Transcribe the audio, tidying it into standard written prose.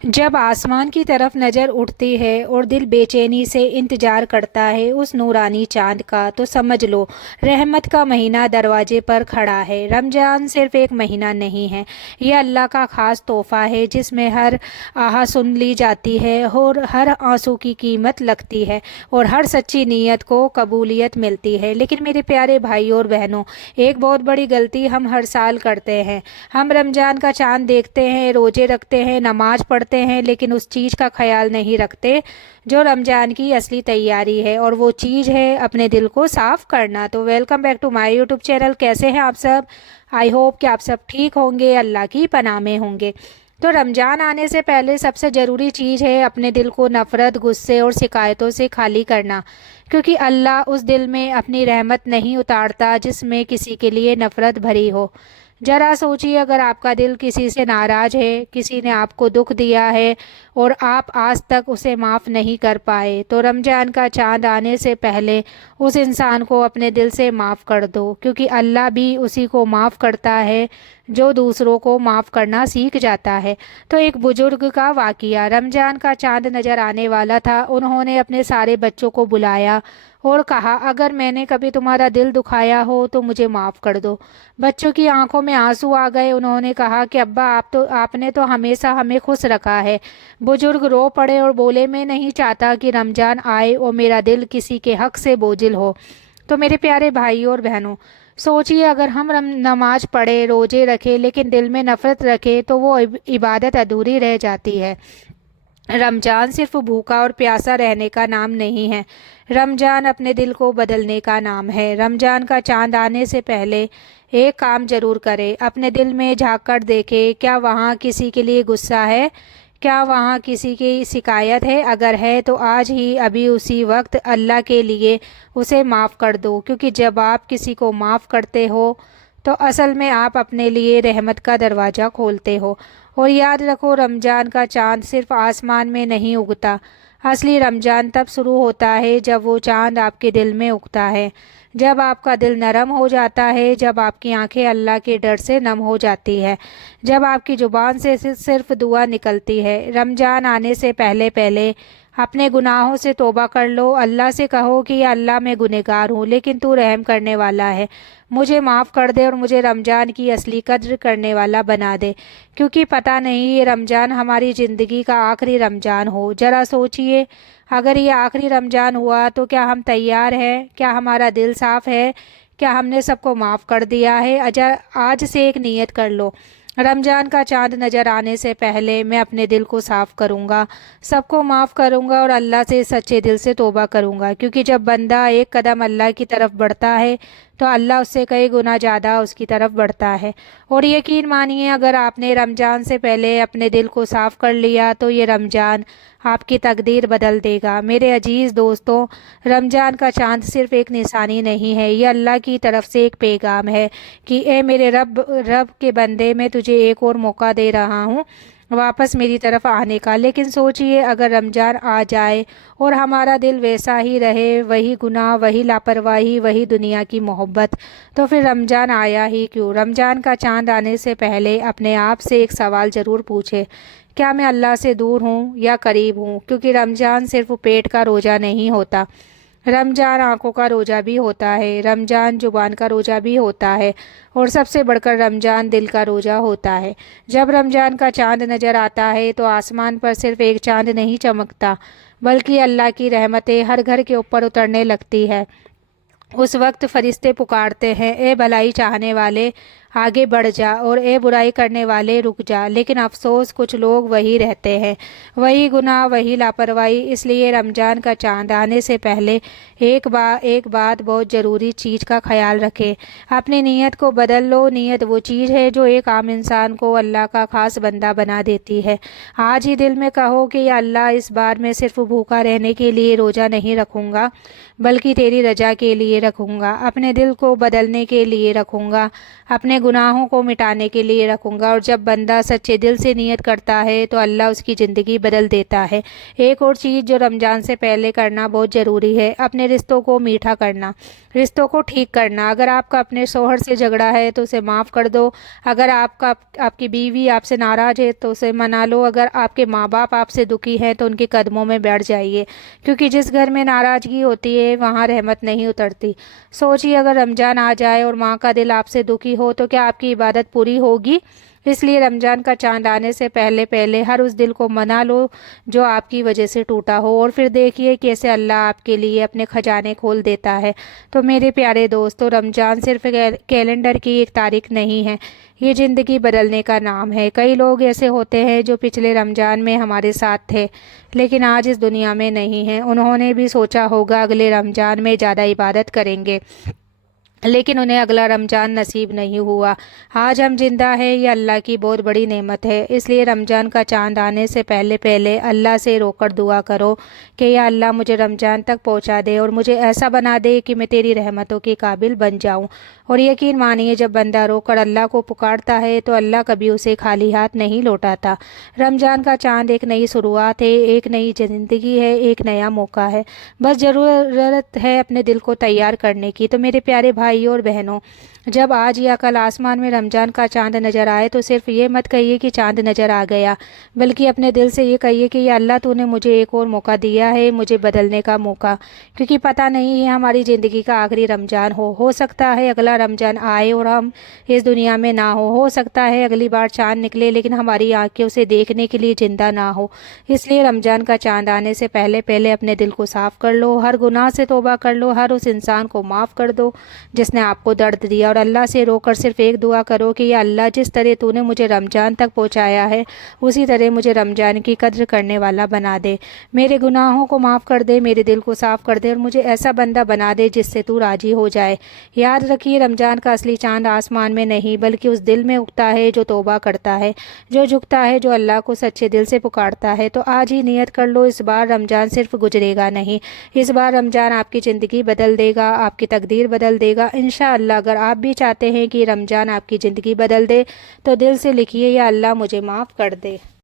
जब आसमान की तरफ नज़र उठती है और दिल बेचैनी से इंतज़ार करता है उस नूरानी चांद का, तो समझ लो रहमत का महीना दरवाजे पर खड़ा है। रमज़ान सिर्फ एक महीना नहीं है, यह अल्लाह का ख़ास तोहफ़ा है जिसमें हर आह सुन ली जाती है और हर आंसू की कीमत लगती है और हर सच्ची नीयत को कबूलियत मिलती है। लेकिन मेरे प्यारे भाई और बहनों, एक बहुत बड़ी गलती हम हर साल करते हैं। हम रमज़ान का चांद देखते हैं, रोज़े रखते हैं, नमाज पढ़ते हैं, लेकिन उस चीज़ का ख्याल नहीं रखते जो रमज़ान की असली तैयारी है, और वो चीज़ है अपने दिल को साफ़ करना। तो welcome back to my YouTube channel. कैसे हैं आप सब? आई होप कि आप सब ठीक होंगे, अल्लाह की पनाह में होंगे। तो रमज़ान आने से पहले सबसे ज़रूरी चीज़ है अपने दिल को नफ़रत, गुस्से और शिकायतों से खाली करना, क्योंकि अल्लाह उस दिल में अपनी रहमत नहीं उतारता जिसमें किसी के लिए नफ़रत भरी हो। जरा सोचिए, अगर आपका दिल किसी से नाराज़ है, किसी ने आपको दुख दिया है और आप आज तक उसे माफ़ नहीं कर पाए, तो रमज़ान का चांद आने से पहले उस इंसान को अपने दिल से माफ़ कर दो, क्योंकि अल्लाह भी उसी को माफ़ करता है जो दूसरों को माफ़ करना सीख जाता है। तो एक बुजुर्ग का वाक़या। रमज़ान का चांद नज़र आने वाला था। उन्होंने अपने सारे बच्चों को बुलाया और कहा, अगर मैंने कभी तुम्हारा दिल दुखाया हो तो मुझे माफ़ कर दो। बच्चों की आंखों में आंसू आ गए। उन्होंने कहा कि अब्बा, आपने तो हमेशा हमें खुश रखा है। बुजुर्ग रो पड़े और बोले, मैं नहीं चाहता कि रमज़ान आए और मेरा दिल किसी के हक से बोझिल हो। तो मेरे प्यारे भाइयों और बहनों, सोचिए, अगर हम नमाज पढ़े, रोजे रखे, लेकिन दिल में नफ़रत रखे, तो वो इबादत अधूरी रह जाती है। रमज़ान सिर्फ भूखा और प्यासा रहने का नाम नहीं है, रमज़ान अपने दिल को बदलने का नाम है। रमज़ान का चांद आने से पहले एक काम जरूर करें, अपने दिल में झांक कर देखें, क्या वहाँ किसी के लिए गुस्सा है? क्या वहाँ किसी की शिकायत है? अगर है तो आज ही अभी उसी वक्त अल्लाह के लिए उसे माफ़ कर दो, क्योंकि जब आप किसी को माफ़ करते हो तो असल में आप अपने लिए रहमत का दरवाज़ा खोलते हो। और याद रखो, रमज़ान का चांद सिर्फ आसमान में नहीं उगता। असली रमज़ान तब शुरू होता है जब वो चांद आपके दिल में उगता है, जब आपका दिल नरम हो जाता है, जब आपकी आंखें अल्लाह के डर से नम हो जाती है, जब आपकी ज़ुबान से सिर्फ दुआ निकलती है। रमज़ान आने से पहले पहले अपने गुनाहों से तौबा कर लो। अल्लाह से कहो कि या अल्लाह, मैं गुनहगार हूँ, लेकिन तू रहम करने वाला है, मुझे माफ़ कर दे और मुझे रमज़ान की असली कद्र करने वाला बना दे, क्योंकि पता नहीं ये रमज़ान हमारी ज़िंदगी का आखिरी रमज़ान हो। ज़रा सोचिए, अगर ये आखिरी रमज़ान हुआ तो क्या हम तैयार हैं? क्या हमारा दिल साफ़ है? क्या हमने सबको माफ़ कर दिया है? आज से एक नीयत कर लो, रमज़ान का चांद नज़र आने से पहले मैं अपने दिल को साफ़ करूँगा, सबको माफ़ करूँगा और अल्लाह से सच्चे दिल से तौबा करूँगा। क्योंकि जब बंदा एक कदम अल्लाह की तरफ बढ़ता है तो अल्लाह उससे कई गुना ज़्यादा उसकी तरफ बढ़ता है। और यकीन मानिए, अगर आपने रमज़ान से पहले अपने दिल को साफ़ कर लिया तो ये रमज़ान आपकी तकदीर बदल देगा। मेरे अजीज़ दोस्तों, रमज़ान का चांद सिर्फ़ एक निशानी नहीं है, ये अल्लाह की तरफ से एक पैगाम है कि ए मेरे रब रब के बंदे, मैं तुझे एक और मौका दे रहा हूँ वापस मेरी तरफ आने का। लेकिन सोचिए, अगर रमज़ान आ जाए और हमारा दिल वैसा ही रहे, वही गुनाह, वही लापरवाही, वही दुनिया की मोहब्बत, तो फिर रमज़ान आया ही क्यों? रमज़ान का चांद आने से पहले अपने आप से एक सवाल ज़रूर पूछे, क्या मैं अल्लाह से दूर हूँ या करीब हूँ? क्योंकि रमज़ान सिर्फ पेट का रोज़ा नहीं होता, रमज़ान आंखों का रोज़ा भी होता है, रमज़ान जुबान का रोज़ा भी होता है, और सबसे बढ़कर रमज़ान दिल का रोज़ा होता है। जब रमज़ान का चांद नज़र आता है तो आसमान पर सिर्फ एक चांद नहीं चमकता, बल्कि अल्लाह की रहमतें हर घर के ऊपर उतरने लगती है। उस वक्त फरिश्ते पुकारते हैं, ए भलाई चाहने वाले आगे बढ़ जा, और ए बुराई करने वाले रुक जा। लेकिन अफसोस, कुछ लोग वही रहते हैं, वही गुनाह, वही लापरवाही। इसलिए रमज़ान का चांद आने से पहले एक बात बहुत ज़रूरी चीज़ का ख्याल रखें, अपनी नीयत को बदल लो। नीयत वो चीज़ है जो एक आम इंसान को अल्लाह का खास बंदा बना देती है। आज ही दिल में कहो कि या अल्लाह, इस बार मैं सिर्फ भूखा रहने के लिए रोज़ा नहीं रखूँगा, बल्कि तेरी रजा के लिए रखूँगा, अपने दिल को बदलने के लिए रखूँगा, अपने गुनाहों को मिटाने के लिए रखूँगा। और जब बंदा सच्चे दिल से नियत करता है तो अल्लाह उसकी ज़िंदगी बदल देता है। एक और चीज़ जो रमज़ान से पहले करना बहुत ज़रूरी है, अपने रिश्तों को मीठा करना, रिश्तों को ठीक करना। अगर आपका अपने शोहर से झगड़ा है तो उसे माफ़ कर दो। अगर आपकी बीवी आपसे नाराज़ है तो उसे मना लो। अगर आपके माँ बाप आपसे दुखी हैं तो उनके कदमों में बैठ जाइए, क्योंकि जिस घर में नाराज़गी होती है वहाँ रहमत नहीं उतरती। सोचिए, अगर रमज़ान आ जाए और माँ का दिल आपसे दुखी हो तो क्या आपकी इबादत पूरी होगी? इसलिए रमज़ान का चांद आने से पहले पहले हर उस दिल को मना लो जो आपकी वजह से टूटा हो, और फिर देखिए कैसे अल्लाह आपके लिए अपने खजाने खोल देता है। तो मेरे प्यारे दोस्तों, रमज़ान सिर्फ कैलेंडर की एक तारीख नहीं है, ये ज़िंदगी बदलने का नाम है। कई लोग ऐसे होते हैं जो पिछले रमज़ान में हमारे साथ थे लेकिन आज इस दुनिया में नहीं हैं। उन्होंने भी सोचा होगा अगले रमज़ान में ज़्यादा इबादत करेंगे, लेकिन उन्हें अगला रमज़ान नसीब नहीं हुआ। आज हम जिंदा हैं, ये अल्लाह की बहुत बड़ी नेमत है। इसलिए रमज़ान का चांद आने से पहले पहले अल्लाह से रोकर दुआ करो कि या अल्लाह मुझे रमज़ान तक पहुंचा दे और मुझे ऐसा बना दे कि मैं तेरी रहमतों के काबिल बन जाऊं। और यकीन मानिए, जब बंदा रोकर अल्लाह को पुकारता है तो अल्लाह कभी उसे खाली हाथ नहीं लौटाता। रमज़ान का चांद एक नई शुरुआत है, एक नई ज़िंदगी है, एक नया मौका है। बस ज़रूरत है अपने दिल को तैयार करने की। तो मेरे प्यारे भाइयों और बहनों, जब आज या कल आसमान में रमज़ान का चांद नज़र आए तो सिर्फ ये मत कहिए कि चांद नज़र आ गया, बल्कि अपने दिल से ये कहिए कि या अल्लाह तूने मुझे एक और मौका दिया है, मुझे बदलने का मौका। क्योंकि पता नहीं है हमारी ज़िंदगी का आखिरी रमज़ान हो सकता है अगला रमज़ान आए और हम इस दुनिया में ना हो सकता है अगली बार चांद निकले लेकिन हमारी आंखें उसे देखने के लिए ज़िंदा ना हो। इसलिए रमज़ान का चांद आने से पहले पहले अपने दिल को साफ़ कर लो, हर गुनाह से तौबा कर लो, हर उस इंसान को माफ़ कर दो जिसने आपको दर्द दिया, और अल्लाह से रोकर सिर्फ एक दुआ करो कि या अल्लाह जिस तरह तूने मुझे रमज़ान तक पहुंचाया है उसी तरह मुझे रमज़ान की कद्र करने वाला बना दे। मेरे गुनाहों को माफ़ कर दे, मेरे दिल को साफ़ कर दे और मुझे ऐसा बंदा बना दे जिससे तू राज़ी हो जाए। याद रखिए, रमज़ान का असली चांद आसमान में नहीं बल्कि उस दिल में उगता है जो तौबा करता है, जो झुकता है, जो अल्लाह को सच्चे दिल से पुकारता है। तो आज ही नियत कर लो, इस बार रमज़ान सिर्फ गुजरेगा नहीं, इस बार रमज़ान आपकी ज़िंदगी बदल देगा, आपकी तकदीर बदल देगा इंशाअल्लाह। अगर आप भी चाहते हैं कि रमज़ान आपकी ज़िंदगी बदल दे तो दिल से लिखिए, या अल्लाह मुझे माफ़ कर दे।